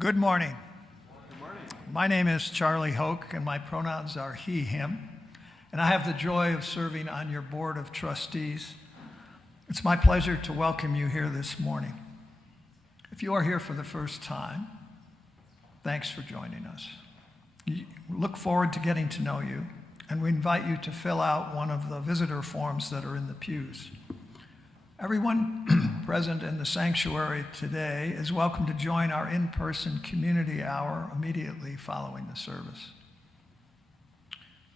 Good morning. Good morning. My name is Charlie Hoke, and my pronouns are he, him, and I have the joy of serving on your board of trustees. It's my pleasure to welcome you here this morning. If you are here for the first time, thanks for joining us. We look forward to getting to know you, and we invite you to fill out one of the visitor forms that are in the pews. Everyone present in the sanctuary today is welcome to join our in-person community hour immediately following the service.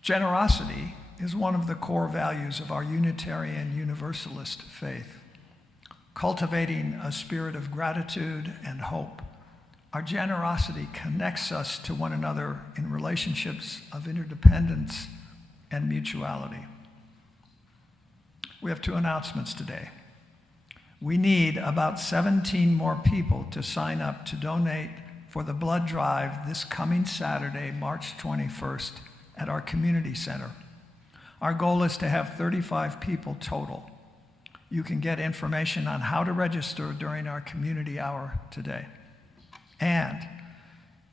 Generosity is one of the core values of our Unitarian Universalist faith. Cultivating a spirit of gratitude and hope, our generosity connects us to one another in relationships of interdependence and mutuality. We have two announcements today. We need about 17 more people to sign up to donate for the blood drive this coming Saturday, March 21st, at our community center. Our goal is to have 35 people total. You can get information on how to register during our community hour today. And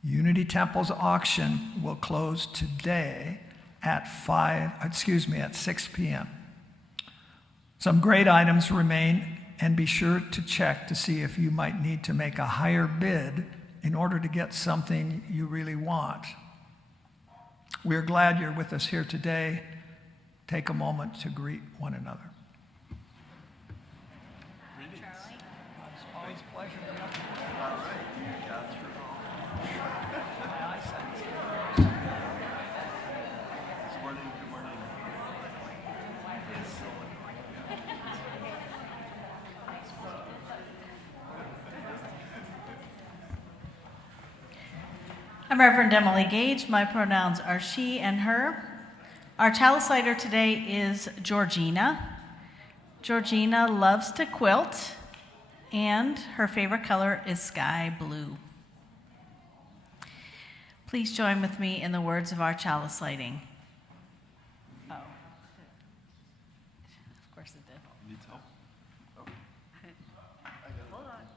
Unity Temple's auction will close today at 6 p.m. Some great items remain, and be sure to check to see if you might need to make a higher bid in order to get something you really want. We're glad you're with us here today. Take a moment to greet one another. Charlie. It's always a pleasure to meet you. All right. You got through. My eyesight's Good morning. Good morning. I'm Reverend Emily Gage. My pronouns are she and her. Our chalice lighter today is Georgina. Georgina loves to quilt, and her favorite color is sky blue. Please join with me in the words of our chalice lighting. Oh, of course it did. Needs help? Oh. Hold on.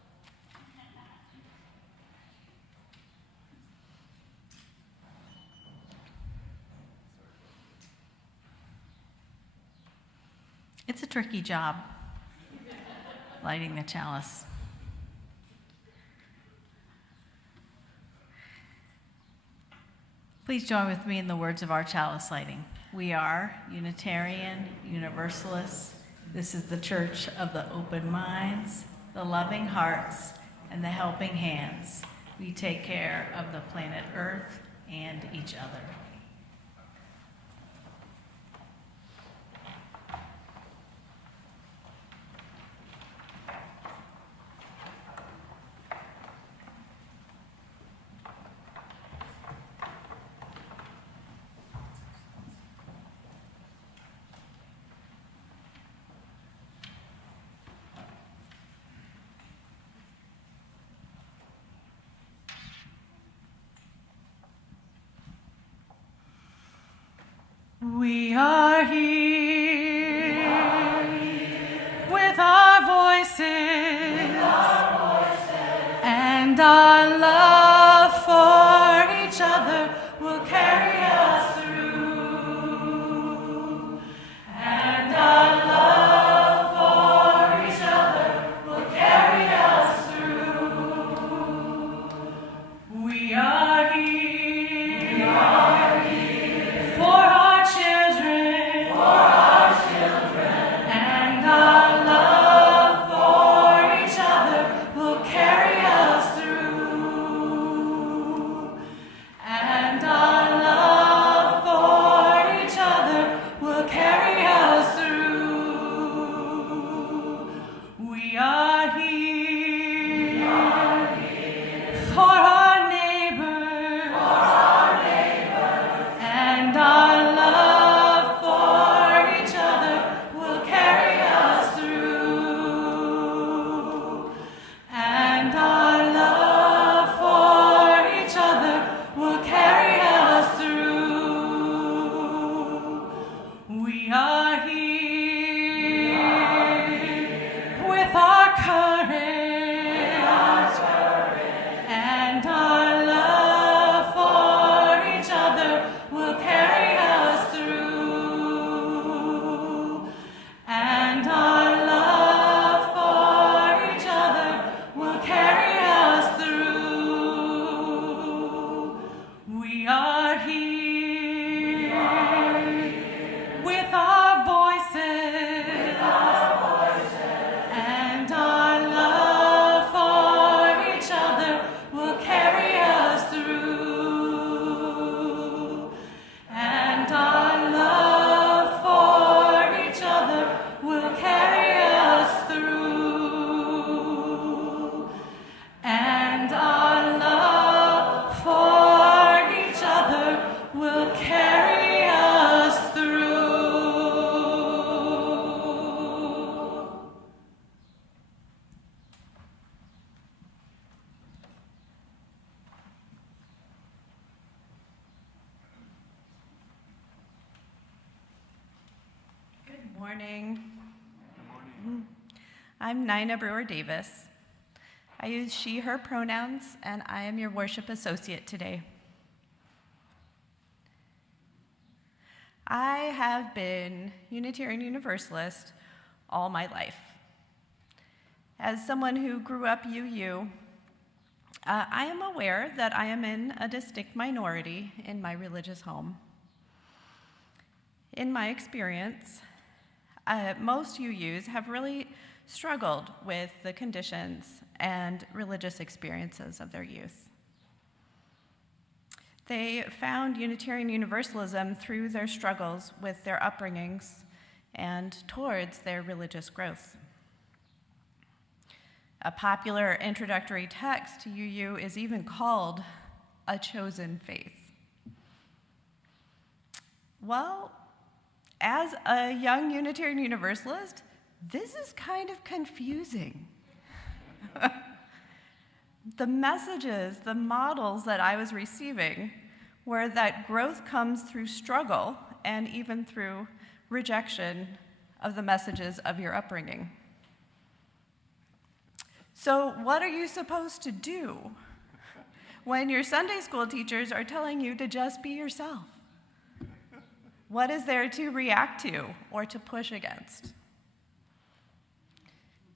It's a tricky job, lighting the chalice. Please join with me in the words of our chalice lighting. We are Unitarian Universalists. This is the church of the open minds, the loving hearts, and the helping hands. We take care of the planet Earth and each other. We are here, with our voices, and our love for each other will carry us through. And our love for each other will carry us through. We are here, for our children, and our love for each other will carry us through. And our love for each other will carry us through. We are here, for our neighbors, and our love for each other will carry us through. And our love for each other will carry us through. We are here, with our Good morning. I'm Nina Brewer Davis. I use she, her pronouns, and I am your worship associate today. I have been Unitarian Universalist all my life. As someone who grew up UU, I am aware that I am in a distinct minority in my religious home. In my experience, most UUs have really struggled with the conditions and religious experiences of their youth. They found Unitarian Universalism through their struggles with their upbringings and towards their religious growth. A popular introductory text to UU is even called A Chosen Faith. Well, as a young Unitarian Universalist, this is kind of confusing. The messages, the models that I was receiving were that growth comes through struggle and even through rejection of the messages of your upbringing. So what are you supposed to do when your Sunday school teachers are telling you to just be yourself? What is there to react to or to push against?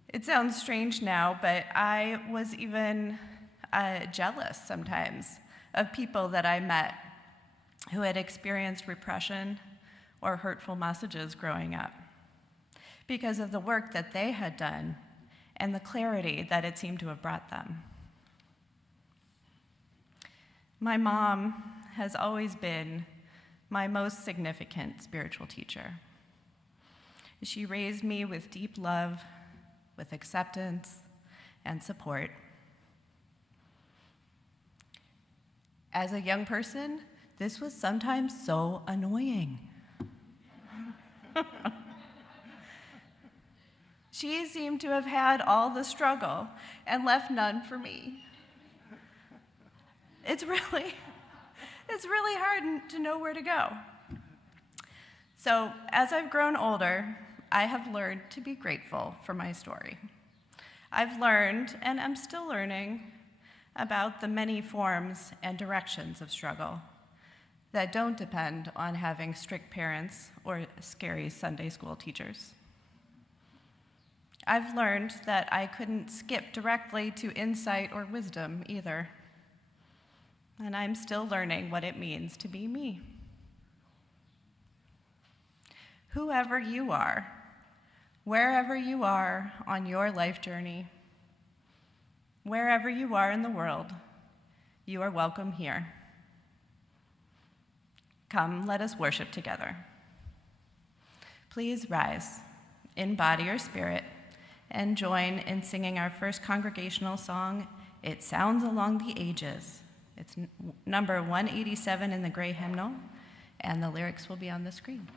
It sounds strange now, but I was even jealous sometimes of people that I met who had experienced repression or hurtful messages growing up because of the work that they had done and the clarity that it seemed to have brought them. My mom has always been my most significant spiritual teacher. She raised me with deep love, with acceptance and support. As a young person, this was sometimes so annoying. She seemed to have had all the struggle and left none for me. It's really hard to know where to go. So as I've grown older, I have learned to be grateful for my story. I've learned, and I'm still learning, about the many forms and directions of struggle that don't depend on having strict parents or scary Sunday school teachers. I've learned that I couldn't skip directly to insight or wisdom either. And I'm still learning what it means to be me. Whoever you are, wherever you are on your life journey, wherever you are in the world, you are welcome here. Come, let us worship together. Please rise in body or spirit and join in singing our first congregational song, It Sounds Along the Ages. It's number 187 in the gray hymnal, and the lyrics will be on the screen.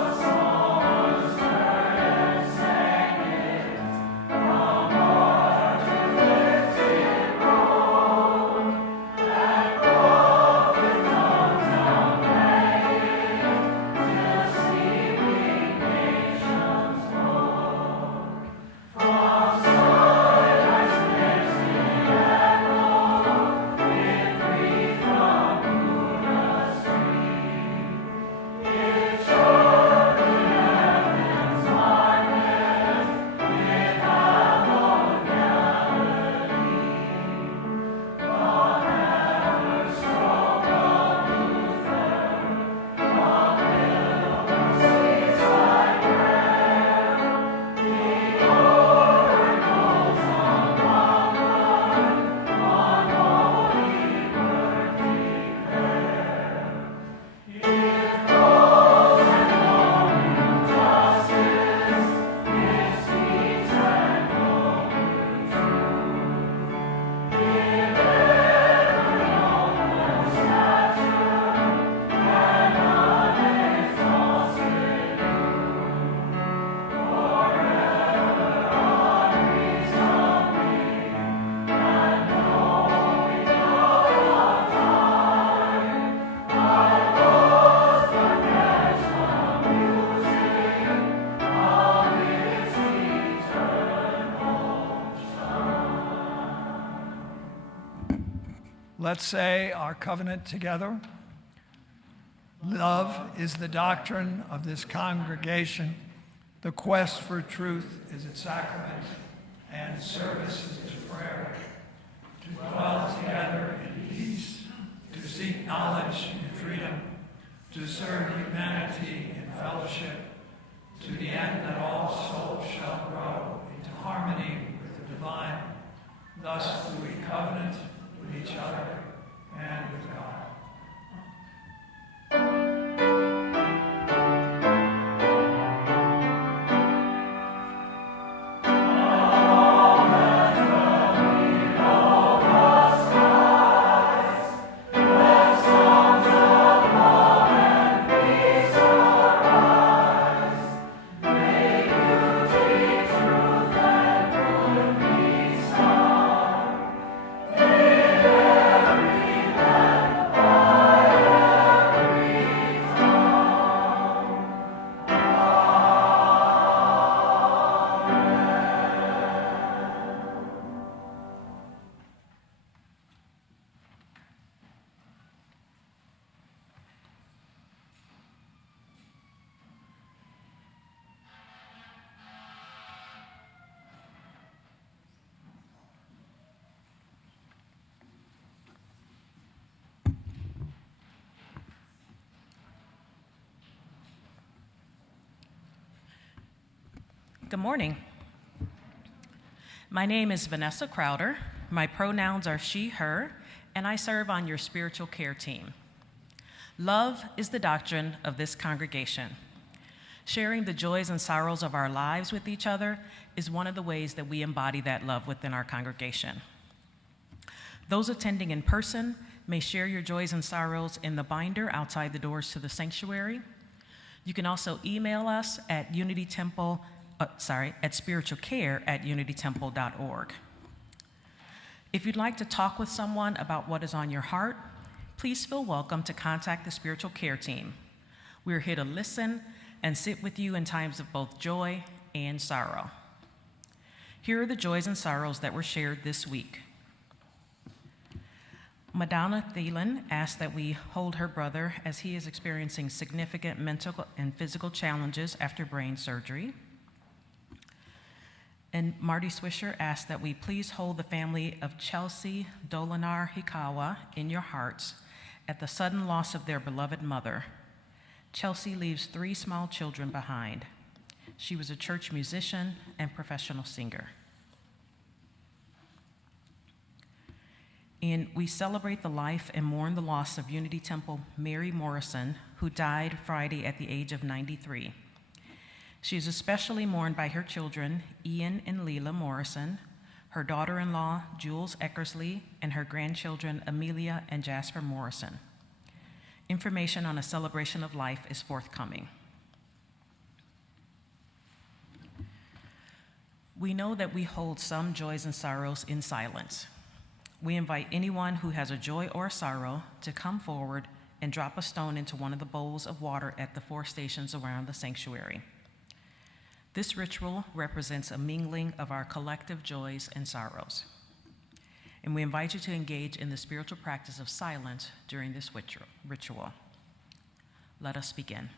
Us Let's say our covenant together. Love is the doctrine of this congregation. The quest for truth is its sacrament, and service is its prayer. To dwell together in peace, to seek knowledge in freedom, to serve humanity in fellowship, to the end that all souls shall grow into harmony with the divine. Thus do we covenant with each other and with God. Good morning. My name is Vanessa Crowder. My pronouns are she, her, and I serve on your spiritual care team. Love is the doctrine of this congregation. Sharing the joys and sorrows of our lives with each other is one of the ways that we embody that love within our congregation. Those attending in person may share your joys and sorrows in the binder outside the doors to the sanctuary. You can also email us at spiritualcare@unitytemple.org. If you'd like to talk with someone about what is on your heart, please feel welcome to contact the spiritual care team. We're here to listen and sit with you in times of both joy and sorrow. Here are the joys and sorrows that were shared this week. Madonna Thielen asked that we hold her brother as he is experiencing significant mental and physical challenges after brain surgery. And Marty Swisher asked that we please hold the family of Chelsea Dolinar Hikawa in your hearts at the sudden loss of their beloved mother. Chelsea leaves 3 small children behind. She was a church musician and professional singer. And we celebrate the life and mourn the loss of Unity Temple Mary Morrison, who died Friday at the age of 93. She is especially mourned by her children, Ian and Leela Morrison, her daughter-in-law, Jules Eckersley, and her grandchildren, Amelia and Jasper Morrison. Information on a celebration of life is forthcoming. We know that we hold some joys and sorrows in silence. We invite anyone who has a joy or a sorrow to come forward and drop a stone into one of the bowls of water at the 4 stations around the sanctuary. This ritual represents a mingling of our collective joys and sorrows. And we invite you to engage in the spiritual practice of silence during this ritual. Let us begin.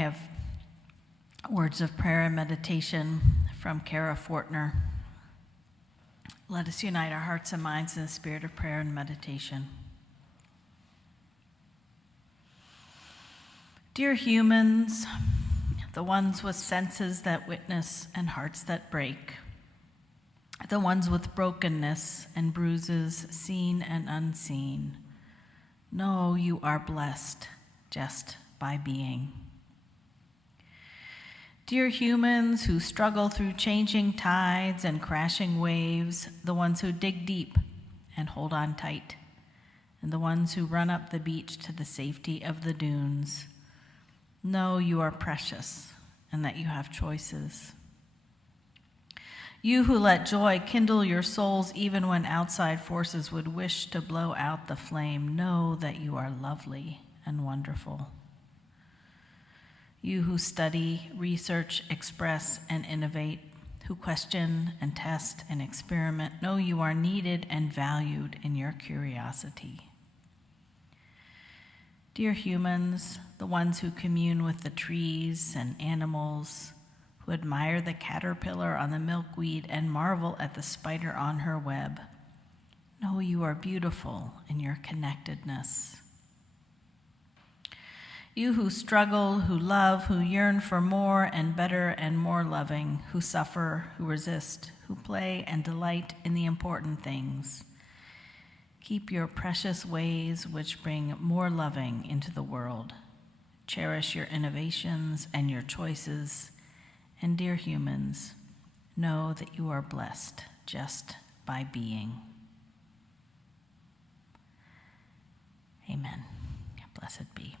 have words of prayer and meditation from Kara Fortner. Let us unite our hearts and minds in the spirit of prayer and meditation. Dear humans, the ones with senses that witness and hearts that break, the ones with brokenness and bruises seen and unseen, know you are blessed just by being. Dear humans who struggle through changing tides and crashing waves, the ones who dig deep and hold on tight, and the ones who run up the beach to the safety of the dunes, know you are precious and that you have choices. You who let joy kindle your souls even when outside forces would wish to blow out the flame, know that you are lovely and wonderful. You who study, research, express, and innovate, who question and test and experiment, know you are needed and valued in your curiosity. Dear humans, the ones who commune with the trees and animals, who admire the caterpillar on the milkweed and marvel at the spider on her web, know you are beautiful in your connectedness. You who struggle, who love, who yearn for more and better and more loving, who suffer, who resist, who play and delight in the important things. Keep your precious ways which bring more loving into the world. Cherish your innovations and your choices. And dear humans, know that you are blessed just by being. Amen. Blessed be.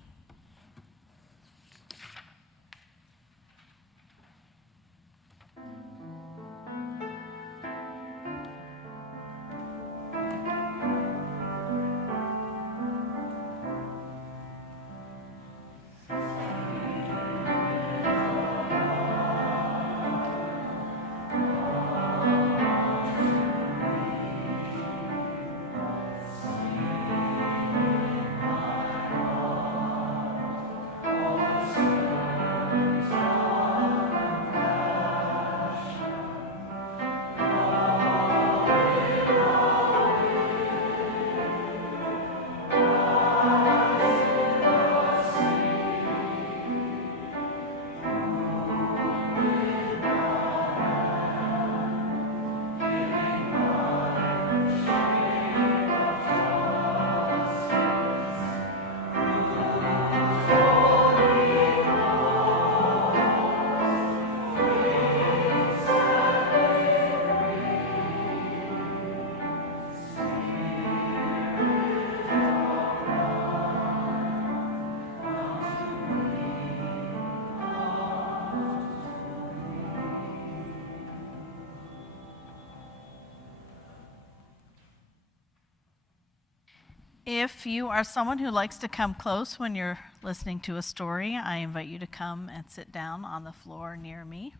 If you are someone who likes to come close when you're listening to a story, I invite you to come and sit down on the floor near me.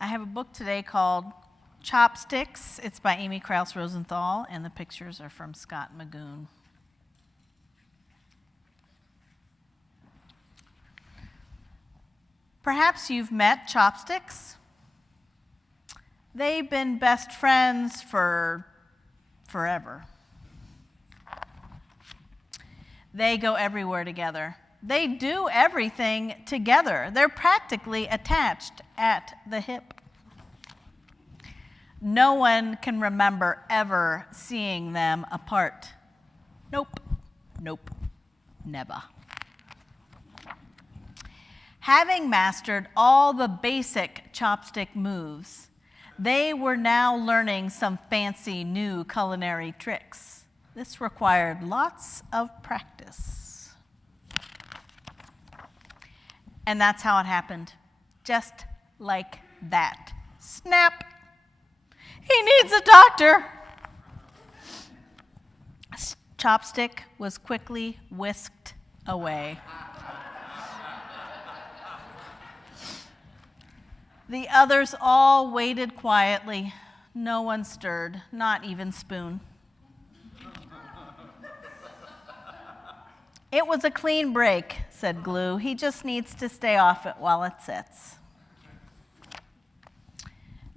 I have a book today called Chopsticks. It's by Amy Krauss Rosenthal, and the pictures are from Scott Magoon. Perhaps you've met Chopsticks. They've been best friends for forever. They go everywhere together. They do everything together. They're practically attached at the hip. No one can remember ever seeing them apart. Nope, nope, never. Having mastered all the basic chopstick moves, they were now learning some fancy new culinary tricks. This required lots of practice. And that's how it happened. Just like that. Snap! He needs a doctor! Chopstick was quickly whisked away. The others all waited quietly. No one stirred, not even Spoon. It was a clean break, said Glue. He just needs to stay off it while it sits.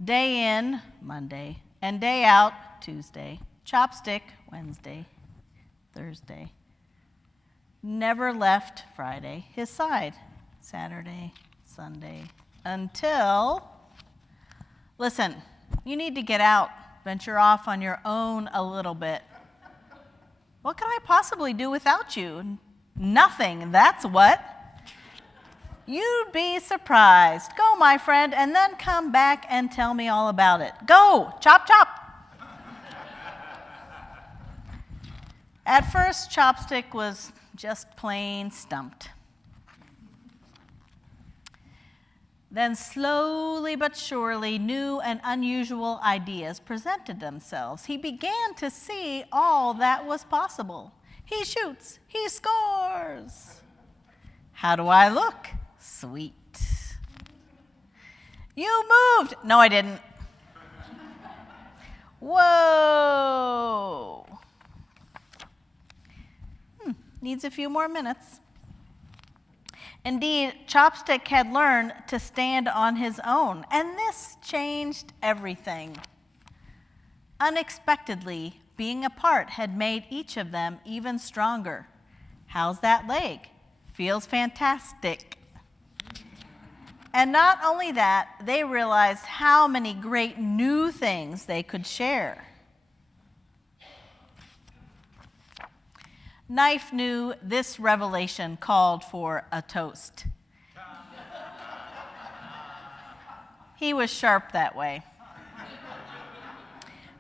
Day in, Monday, and day out, Tuesday. Chopstick, Wednesday, Thursday. Never left Friday, his side, Saturday, Sunday, until, listen, you need to get out, venture off on your own a little bit. What could I possibly do without you? Nothing, that's what. You'd be surprised. Go, my friend, and then come back and tell me all about it. Go, chop, chop. At first, Chopstick was just plain stumped. Then slowly but surely, new and unusual ideas presented themselves. He began to see all that was possible. He shoots, he scores. How do I look? Sweet. You moved. No, I didn't. Whoa. Needs a few more minutes. Indeed, Chopstick had learned to stand on his own, and this changed everything. Unexpectedly, being apart had made each of them even stronger. How's that leg? Feels fantastic. And not only that, they realized how many great new things they could share. Knife knew this revelation called for a toast. He was sharp that way.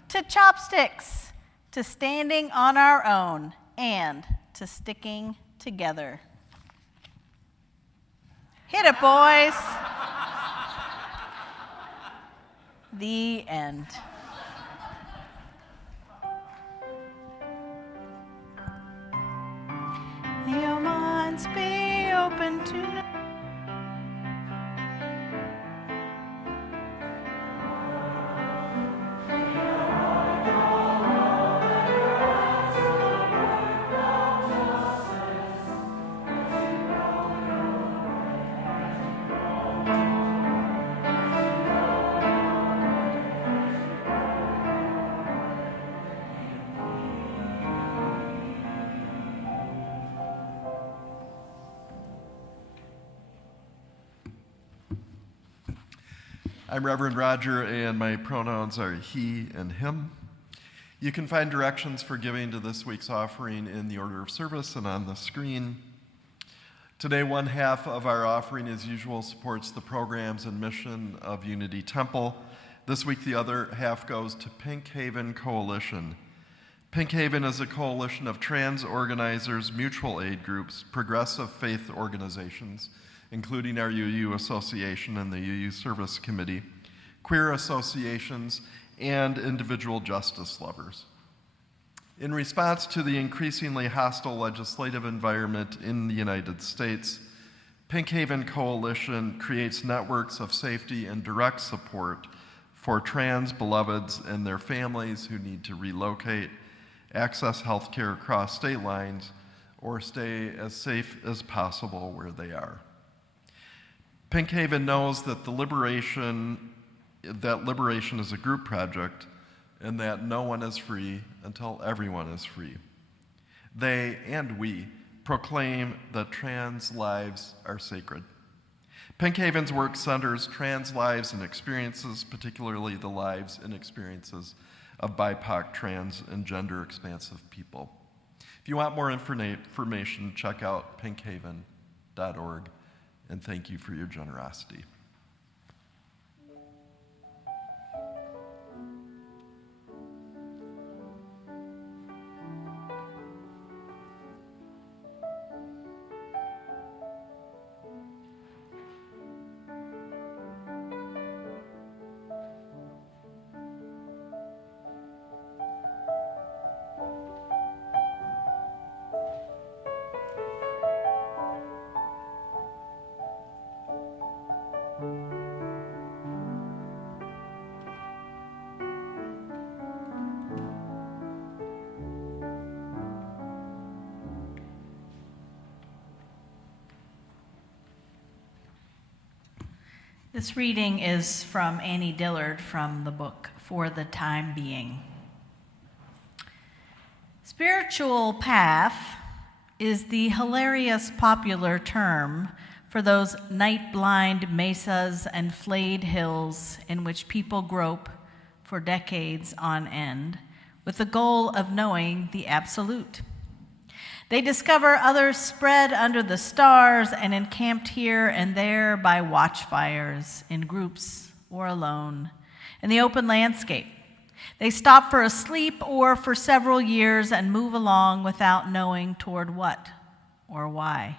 To chopsticks, to standing on our own, and to sticking together. Hit it, boys. The end. Your minds be open to I'm Reverend Roger, and my pronouns are he and him. You can find directions for giving to this week's offering in the order of service and on the screen. Today, one half of our offering, as usual, supports the programs and mission of Unity Temple. This week, the other half goes to Pink Haven Coalition. Pink Haven is a coalition of trans organizers, mutual aid groups, progressive faith organizations, including our UU Association and the UU Service Committee, queer associations, and individual justice lovers. In response to the increasingly hostile legislative environment in the United States, Pink Haven Coalition creates networks of safety and direct support for trans beloveds and their families who need to relocate, access health care across state lines, or stay as safe as possible where they are. Pink Haven knows that liberation is a group project and that no one is free until everyone is free. They and we proclaim that trans lives are sacred. Pink Haven's work centers trans lives and experiences, particularly the lives and experiences of BIPOC, trans, and gender-expansive people. If you want more information, check out pinkhaven.org. And thank you for your generosity. This reading is from Annie Dillard from the book For the Time Being. Spiritual path is the hilarious popular term for those night-blind mesas and flayed hills in which people grope for decades on end with the goal of knowing the absolute. They discover others spread under the stars and encamped here and there by watchfires, in groups or alone, in the open landscape. They stop for a sleep or for several years and move along without knowing toward what or why.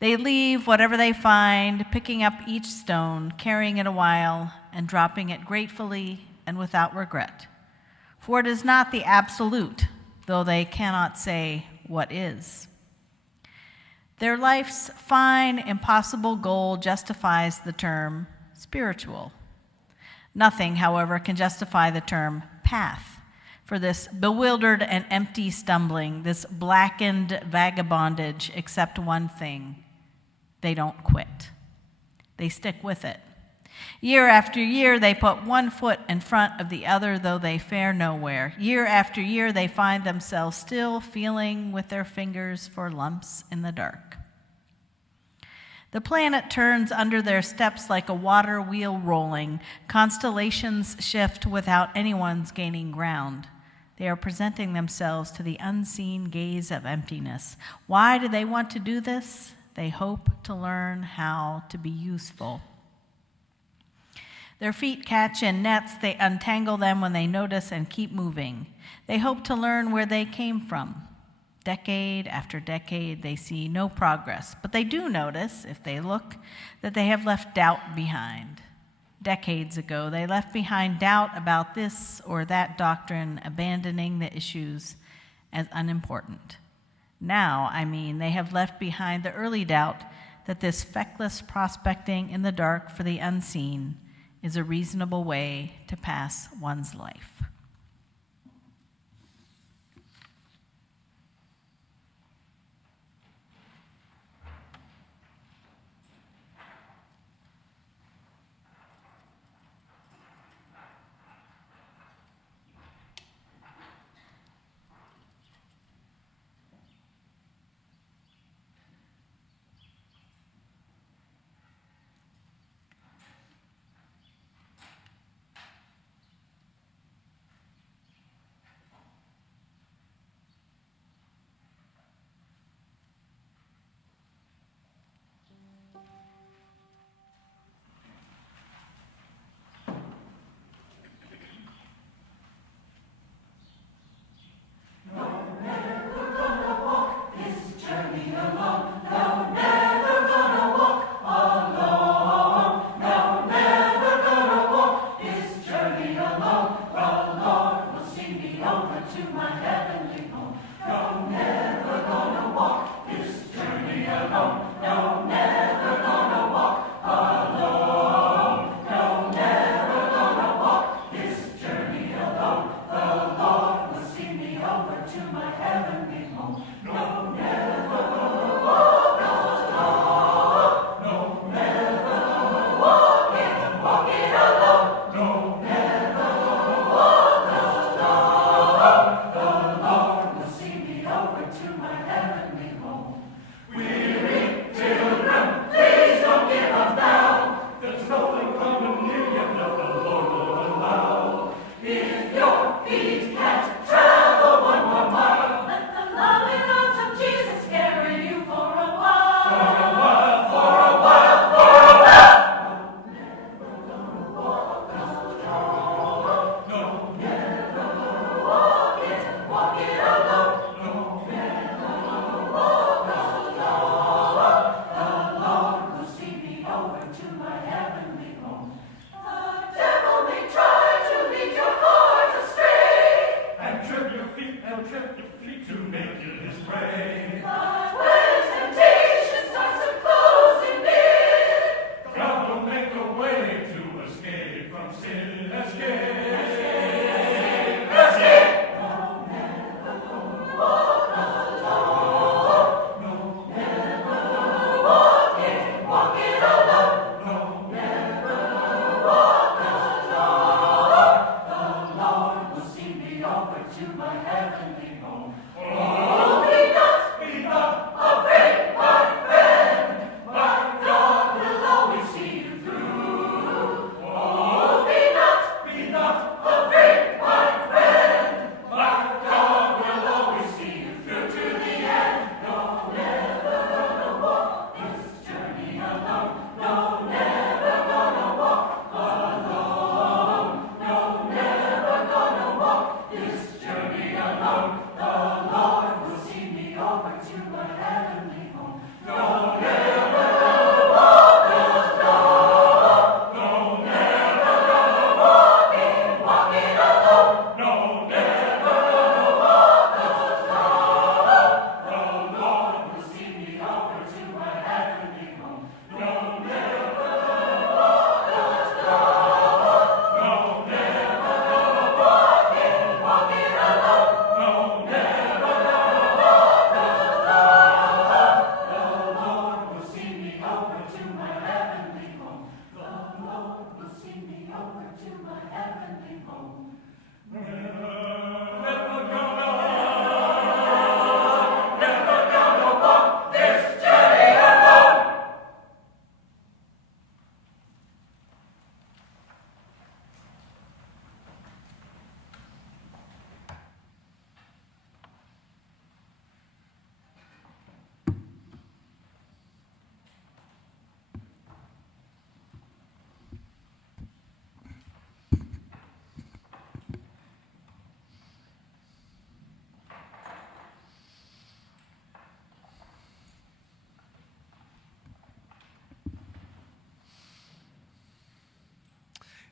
They leave whatever they find, picking up each stone, carrying it a while, and dropping it gratefully and without regret. For it is not the absolute, though they cannot say what is. Their life's fine, impossible goal justifies the term spiritual. Nothing, however, can justify the term path for this bewildered and empty stumbling, this blackened vagabondage, except one thing: they don't quit. They stick with it. Year after year, they put one foot in front of the other, though they fare nowhere. Year after year, they find themselves still feeling with their fingers for lumps in the dark. The planet turns under their steps like a water wheel rolling. Constellations shift without anyone's gaining ground. They are presenting themselves to the unseen gaze of emptiness. Why do they want to do this? They hope to learn how to be useful. Their feet catch in nets, they untangle them when they notice and keep moving. They hope to learn where they came from. Decade after decade, they see no progress, but they do notice, if they look, that they have left doubt behind. Decades ago, they left behind doubt about this or that doctrine, abandoning the issues as unimportant. Now, they have left behind the early doubt that this feckless prospecting in the dark for the unseen is a reasonable way to pass one's life.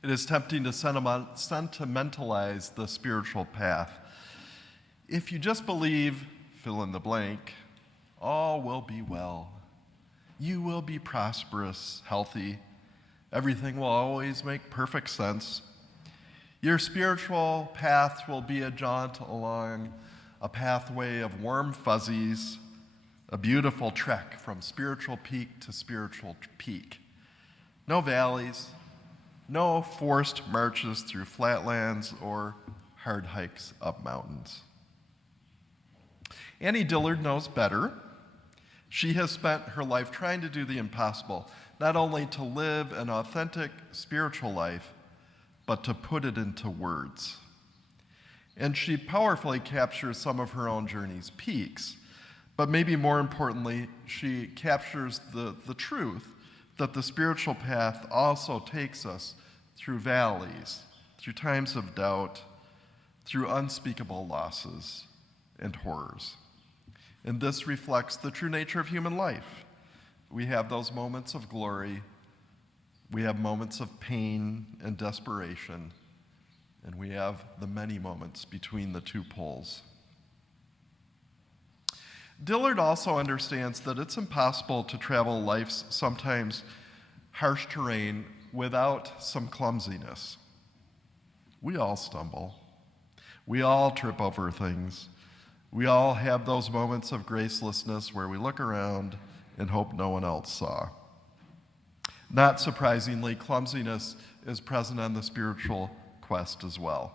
It is tempting to sentimentalize the spiritual path. If you just believe, fill in the blank, all will be well. You will be prosperous, healthy. Everything will always make perfect sense. Your spiritual path will be a jaunt along a pathway of warm fuzzies, a beautiful trek from spiritual peak to spiritual peak. No valleys, no forced marches through flatlands or hard hikes up mountains. Annie Dillard knows better. She has spent her life trying to do the impossible, not only to live an authentic spiritual life, but to put it into words. And she powerfully captures some of her own journey's peaks, but maybe more importantly, she captures the truth that the spiritual path also takes us through valleys, through times of doubt, through unspeakable losses and horrors. And this reflects the true nature of human life. We have those moments of glory, we have moments of pain and desperation, and we have the many moments between the two poles. Dillard also understands that it's impossible to travel life's sometimes harsh terrain without some clumsiness. We all stumble. We all trip over things. We all have those moments of gracelessness where we look around and hope no one else saw. Not surprisingly, clumsiness is present on the spiritual quest as well.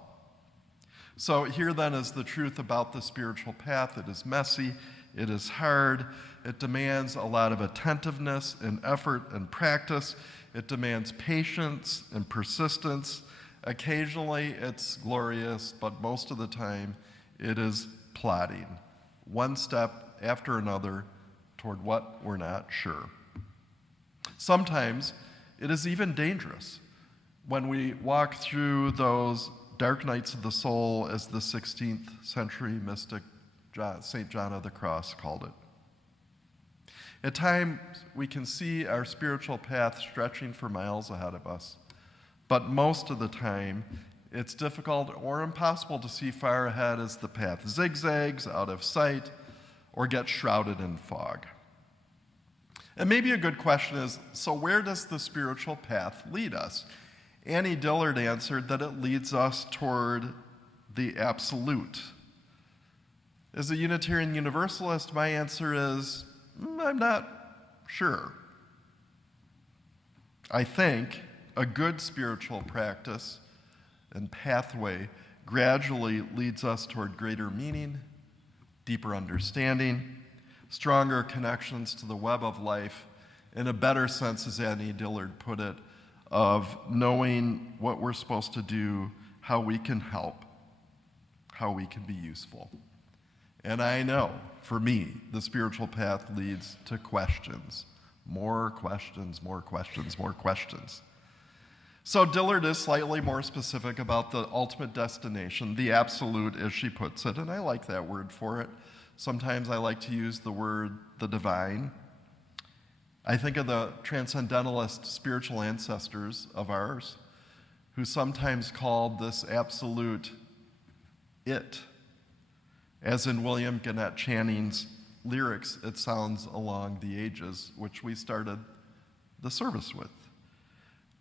So here then is the truth about the spiritual path. It is messy, it is hard, it demands a lot of attentiveness and effort and practice. It demands patience and persistence. Occasionally it's glorious, but most of the time it is plodding, one step after another toward what we're not sure. Sometimes it is even dangerous when we walk through those dark nights of the soul, as the 16th century mystic St. John of the Cross called it. At times, we can see our spiritual path stretching for miles ahead of us, but most of the time, it's difficult or impossible to see far ahead as the path zigzags out of sight or gets shrouded in fog. And maybe a good question is, so where does the spiritual path lead us? Annie Dillard answered that it leads us toward the absolute. As a Unitarian Universalist, my answer is, I'm not sure. I think a good spiritual practice and pathway gradually leads us toward greater meaning, deeper understanding, stronger connections to the web of life, in a better sense, as Annie Dillard put it, of knowing what we're supposed to do, how we can help, how we can be useful. And I know, for me, the spiritual path leads to questions. More questions, more questions, more questions. So Dillard is slightly more specific about the ultimate destination, the absolute, as she puts it, and I like that word for it. Sometimes I like to use the word the divine. I think of the transcendentalist spiritual ancestors of ours who sometimes called this absolute it. As in William Gannett Channing's lyrics, it sounds along the ages, which we started the service with.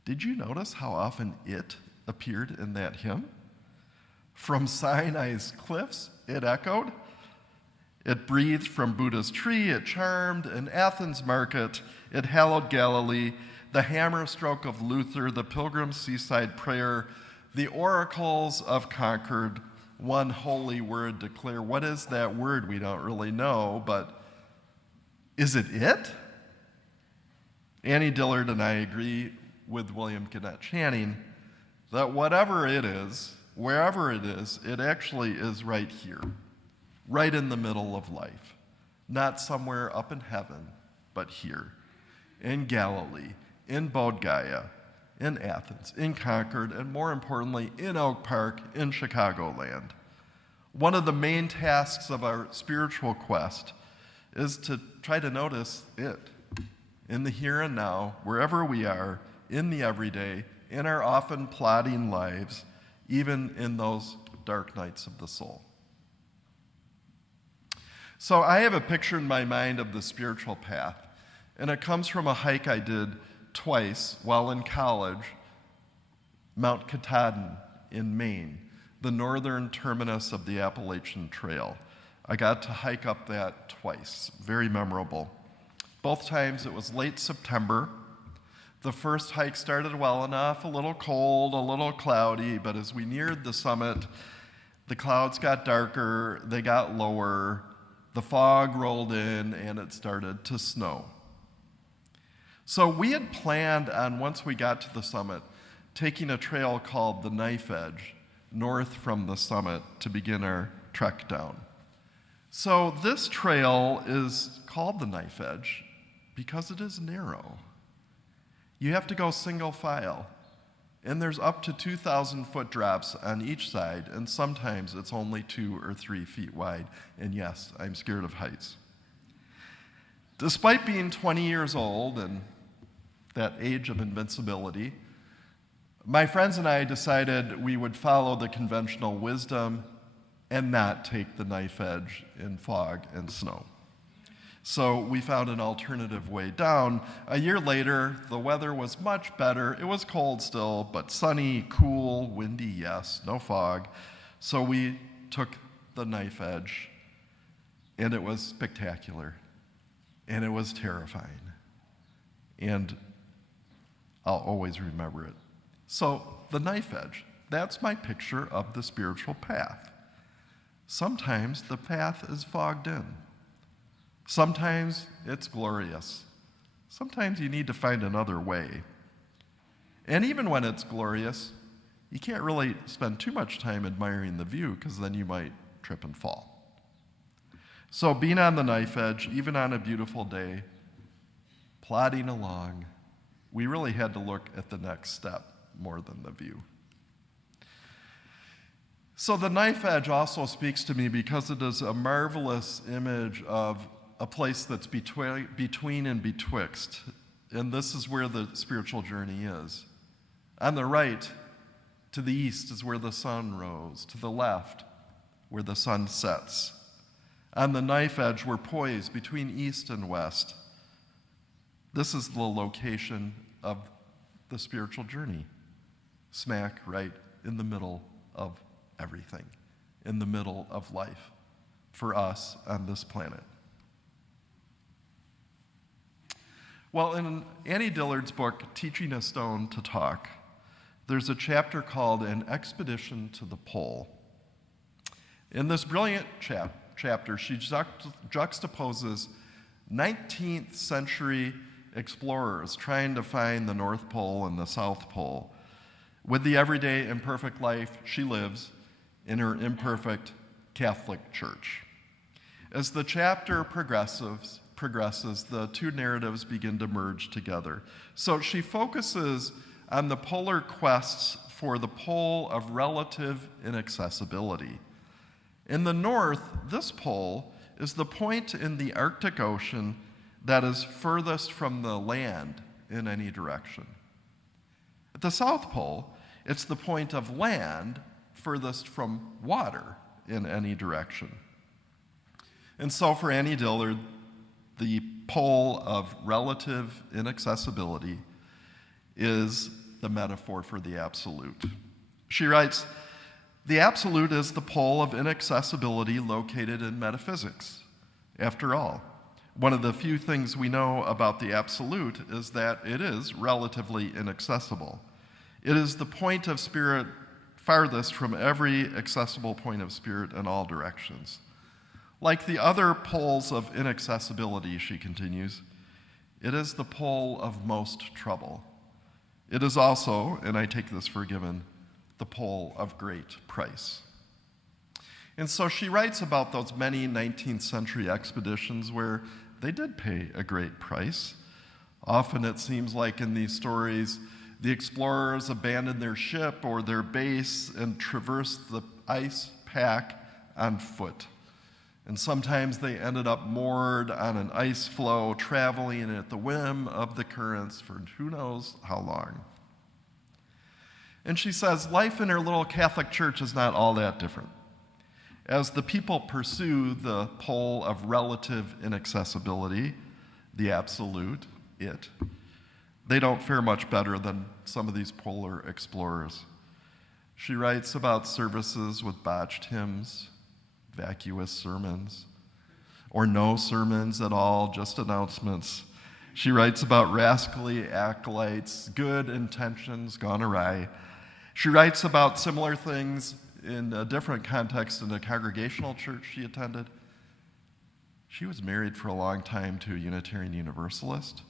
Did you notice how often it appeared in that hymn? From Sinai's cliffs, it echoed. It breathed from Buddha's tree, it charmed in Athens market, it hallowed Galilee, the hammer stroke of Luther, the pilgrim's seaside prayer, the oracles of Concord, one holy word declare. What is that word? We don't really know, but is it it? Annie Dillard and I agree with William Gannett Channing that whatever it is, wherever it is, it actually is right here, right in the middle of life, not somewhere up in heaven, but here, in Galilee, in Bodh Gaya, in Athens, in Concord, and more importantly, in Oak Park, in Chicagoland. One of the main tasks of our spiritual quest is to try to notice it in the here and now, wherever we are, in the everyday, in our often plodding lives, even in those dark nights of the soul. So I have a picture in my mind of the spiritual path, and it comes from a hike I did twice while in college, Mount Katahdin in Maine, the northern terminus of the Appalachian Trail. I got to hike up that twice, very memorable. Both times it was late September. The first hike started well enough, a little cold, a little cloudy, but as we neared the summit, the clouds got darker, they got lower, the fog rolled in, and it started to snow. So we had planned on, once we got to the summit, taking a trail called the Knife Edge, north from the summit, to begin our trek down. So this trail is called the Knife Edge because it is narrow. You have to go single file, and there's up to 2,000-foot drops on each side, and sometimes it's only 2 or 3 feet wide. And yes, I'm scared of heights. Despite being 20 years old and that age of invincibility, my friends and I decided we would follow the conventional wisdom and not take the knife edge in fog and snow. So we found an alternative way down. A year later, the weather was much better. It was cold still, but sunny, cool, windy, yes, no fog. So we took the knife edge, and it was spectacular, and it was terrifying. And I'll always remember it. So the knife edge, that's my picture of the spiritual path. Sometimes the path is fogged in. Sometimes it's glorious. Sometimes you need to find another way. And even when it's glorious, you can't really spend too much time admiring the view because then you might trip and fall. So being on the knife edge, even on a beautiful day, plodding along, we really had to look at the next step more than the view. So the knife edge also speaks to me because it is a marvelous image of a place that's between and betwixt. And this is where the spiritual journey is. On the right, to the east, is where the sun rose. To the left, where the sun sets. On the knife edge, we're poised between east and west. This is the location of the spiritual journey. Smack right in the middle of everything, in the middle of life for us on this planet. Well, in Annie Dillard's book, Teaching a Stone to Talk, there's a chapter called An Expedition to the Pole. In this brilliant chapter, she juxtaposes 19th century explorers trying to find the North Pole and the South Pole with the everyday imperfect life she lives in her imperfect Catholic Church. As the chapter progresses, the two narratives begin to merge together. So she focuses on the polar quests for the pole of relative inaccessibility. In the north, this pole is the point in the Arctic Ocean that is furthest from the land in any direction. At the South Pole, it's the point of land furthest from water in any direction. And so for Annie Dillard, the pole of relative inaccessibility is the metaphor for the absolute. She writes, "The absolute is the pole of inaccessibility located in metaphysics. After all, one of the few things we know about the absolute is that it is relatively inaccessible. It is the point of spirit farthest from every accessible point of spirit in all directions. Like the other poles of inaccessibility," she continues, "it is the pole of most trouble. It is also, and I take this for given, the pole of great price." And so she writes about those many 19th century expeditions where they did pay a great price. Often it seems like in these stories, the explorers abandoned their ship or their base and traversed the ice pack on foot. And sometimes they ended up moored on an ice floe, traveling at the whim of the currents for who knows how long. And she says, life in her little Catholic church is not all that different. As the people pursue the pole of relative inaccessibility, the absolute, it, they don't fare much better than some of these polar explorers. She writes about services with botched hymns, vacuous sermons, or no sermons at all, just announcements. She writes about rascally acolytes, good intentions gone awry. She writes about similar things in a different context in a congregational church she attended. She was married for a long time to a Unitarian Universalist.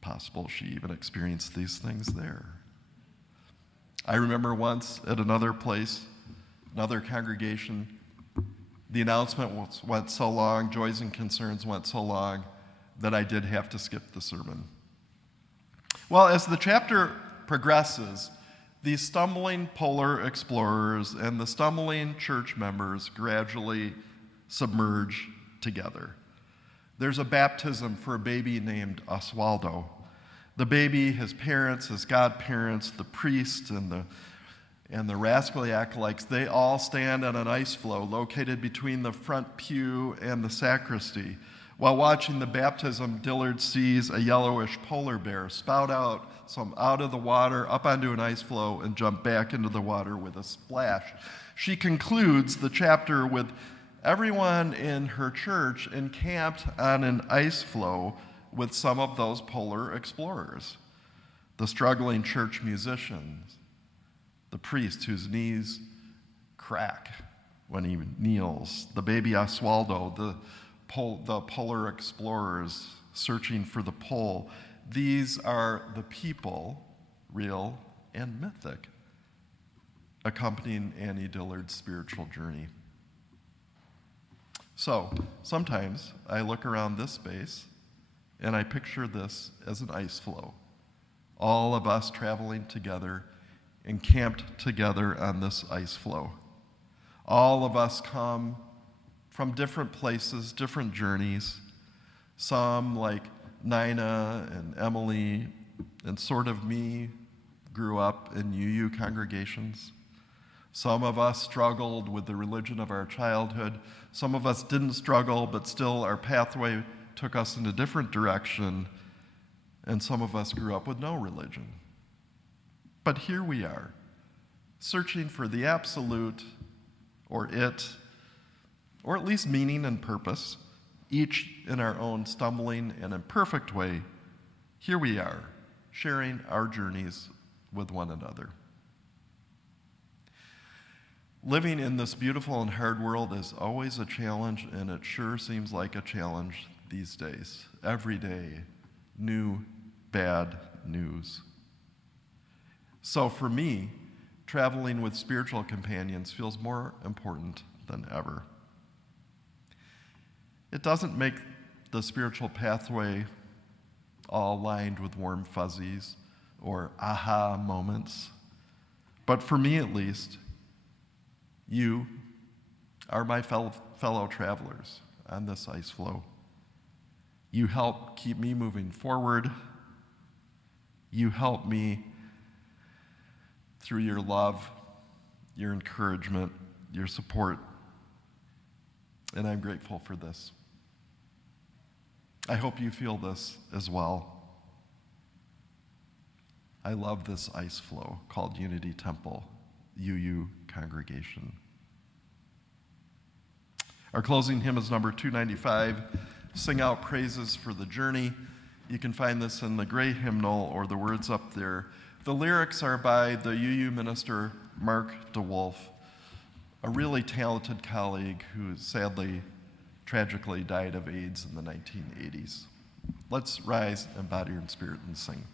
Possible she even experienced these things there. I remember once at another place, another congregation, the announcement went so long, Joys and Concerns went so long, that I did have to skip the sermon. Well, as the chapter progresses, these stumbling polar explorers and the stumbling church members gradually submerge together. There's a baptism for a baby named Oswaldo. The baby, his parents, his godparents, the priest, and the rascally acolytes, they all stand on an ice floe located between the front pew and the sacristy. While watching the baptism, Dillard sees a yellowish polar bear spout out of the water up onto an ice floe and jump back into the water with a splash. She concludes the chapter with everyone in her church encamped on an ice floe with some of those polar explorers. The struggling church musicians, the priest whose knees crack when he kneels, the baby Oswaldo, the polar explorers searching for the pole. These are the people, real and mythic, accompanying Annie Dillard's spiritual journey. So sometimes I look around this space and I picture this as an ice floe. All of us traveling together, encamped together on this ice floe. All of us come from different places, different journeys. Some, like Nina and Emily and sort of me, grew up in UU congregations. Some of us struggled with the religion of our childhood. Some of us didn't struggle, but still our pathway took us in a different direction. And some of us grew up with no religion. But here we are, searching for the absolute, or it, or at least meaning and purpose, each in our own stumbling and imperfect way. Here we are, sharing our journeys with one another. Living in this beautiful and hard world is always a challenge, and it sure seems like a challenge these days. Every day, new bad news. So for me, traveling with spiritual companions feels more important than ever. It doesn't make the spiritual pathway all lined with warm fuzzies or aha moments, but for me at least, you are my fellow travelers on this ice floe. You help keep me moving forward. You help me through your love, your encouragement, your support. And I'm grateful for this. I hope you feel this as well. I love this ice floe called Unity Temple, UU Congregation. Our closing hymn is number 295, Sing Out Praises for the Journey. You can find this in the gray hymnal or the words up there. The lyrics are by the UU minister Mark DeWolf, a really talented colleague who sadly, tragically died of AIDS in the 1980s. Let's rise in body and spirit and sing.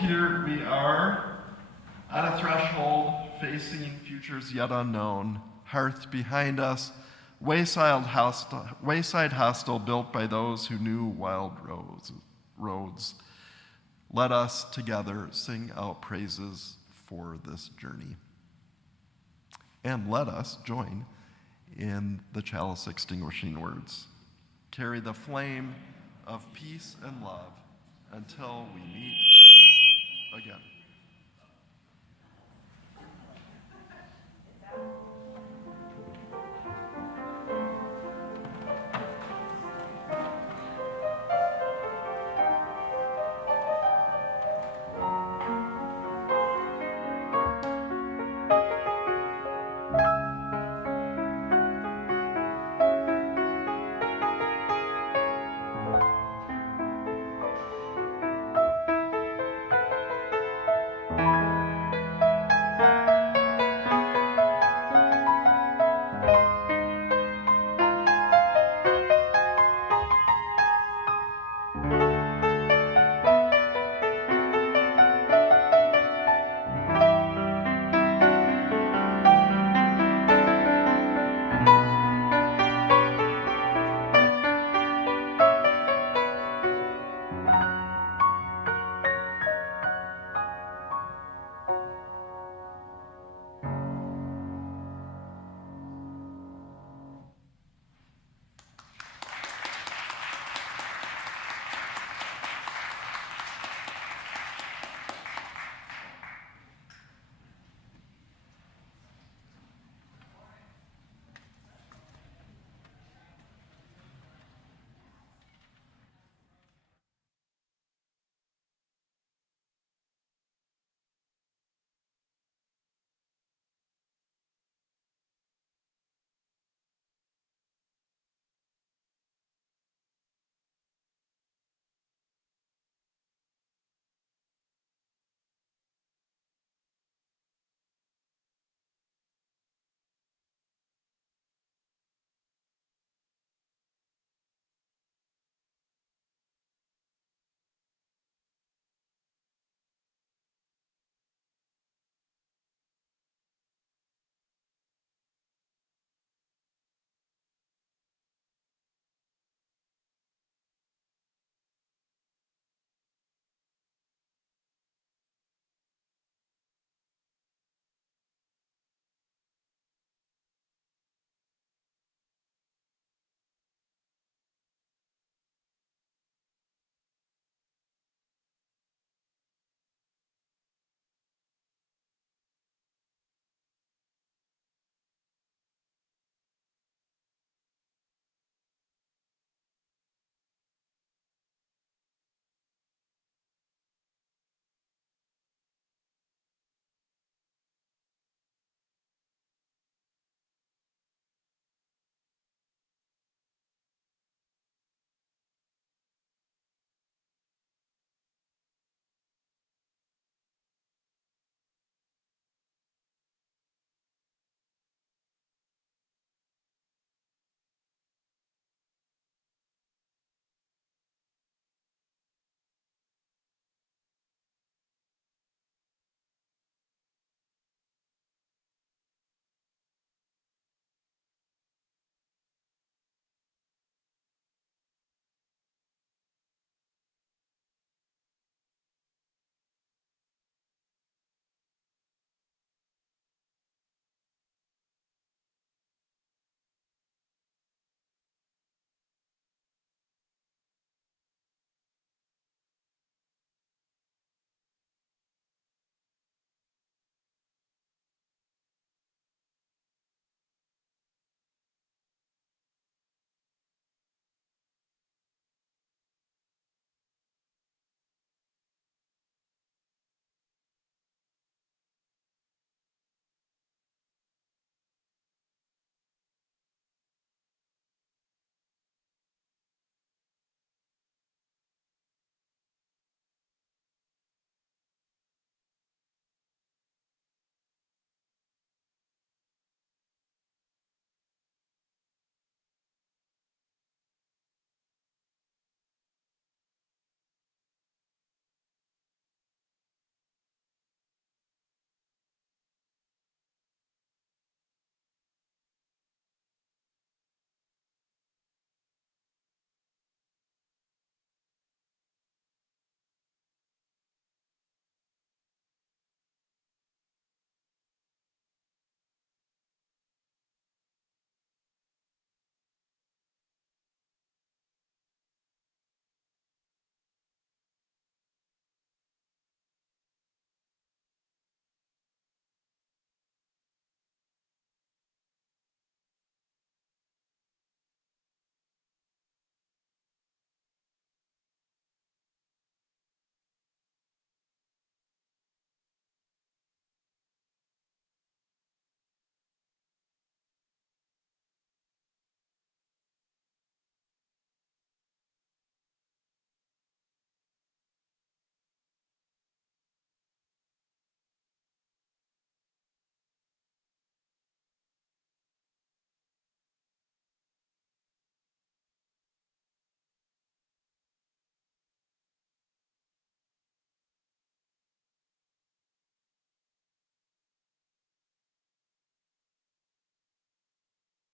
Here we are on a threshold facing futures yet unknown, hearth behind us, wayside hostel built by those who knew wild roads. Let us together sing out praises for this journey. And let us join in the chalice extinguishing words. Carry the flame of peace and love until we meet again.